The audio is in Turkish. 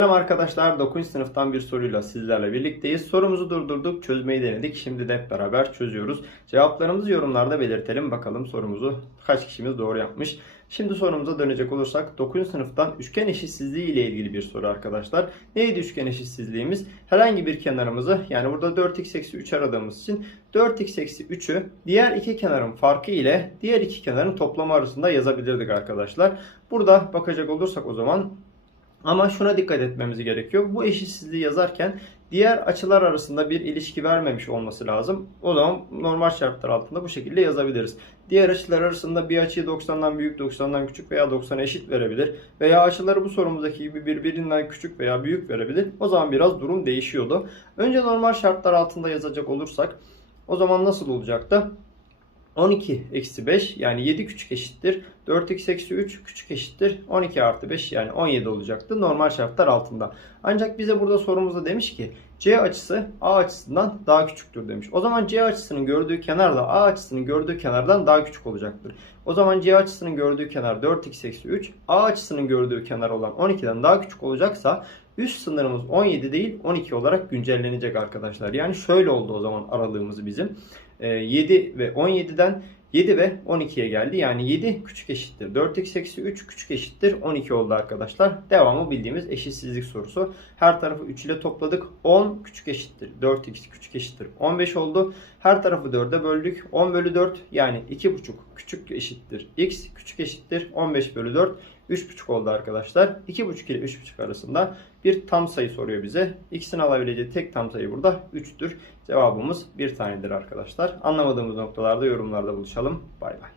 Selam arkadaşlar 9. sınıftan bir soruyla sizlerle birlikteyiz. Sorumuzu durdurduk, çözmeyi denedik. Şimdi de hep beraber çözüyoruz. Cevaplarımızı yorumlarda belirtelim. Bakalım sorumuzu kaç kişimiz doğru yapmış. Şimdi sorumuza dönecek olursak 9. sınıftan üçgen eşitsizliği ile ilgili bir soru arkadaşlar. Neydi üçgen eşitsizliğimiz? Herhangi bir kenarımızı yani burada 4x eksi 3 aradığımız için 4x eksi 3'ü diğer iki kenarın farkı ile diğer iki kenarın toplamı arasında yazabilirdik arkadaşlar. Burada bakacak olursak o zaman ama şuna dikkat etmemiz gerekiyor. Bu eşitsizliği yazarken diğer açılar arasında bir ilişki vermemiş olması lazım. O zaman normal şartlar altında bu şekilde yazabiliriz. Diğer açılar arasında bir açıyı 90'dan büyük, 90'dan küçük veya 90'a eşit verebilir. Veya açıları bu sorumuzdaki gibi birbirinden küçük veya büyük verebilir. O zaman biraz durum değişiyordu. Önce normal şartlar altında yazacak olursak o zaman nasıl olacaktı? 12 eksi 5 yani 7 küçük eşittir. 4x eksi 3 küçük eşittir. 12 artı 5 yani 17 olacaktı normal şartlar altında. Ancak bize burada sorumuzda demiş ki C açısı A açısından daha küçüktür demiş. O zaman C açısının gördüğü kenar da A açısının gördüğü kenardan daha küçük olacaktır. O zaman C açısının gördüğü kenar 4x eksi 3, A açısının gördüğü kenar olan 12'den daha küçük olacaksa üst sınırımız 17 değil 12 olarak güncellenecek arkadaşlar. Yani şöyle oldu o zaman aralığımız bizim. 7 ve 17'den 7 ve 12'ye geldi. Yani 7 küçük eşittir. 4x eksi 3 küçük eşittir. 12 oldu arkadaşlar. Devamı bildiğimiz eşitsizlik sorusu. Her tarafı 3 ile topladık. 10 küçük eşittir. 4x küçük eşittir. 15 oldu. Her tarafı 4'e böldük. 10 bölü 4 yani 2,5 küçük eşittir. x küçük eşittir. 15 bölü 4 3,5 oldu arkadaşlar. 2,5 ile 3,5 arasında bir tam sayı soruyor bize. X'in alabileceği tek tam sayı burada 3'tür. Cevabımız bir tanedir arkadaşlar. Anlamadığımız noktalarda yorumlarda buluşalım. Bay bay.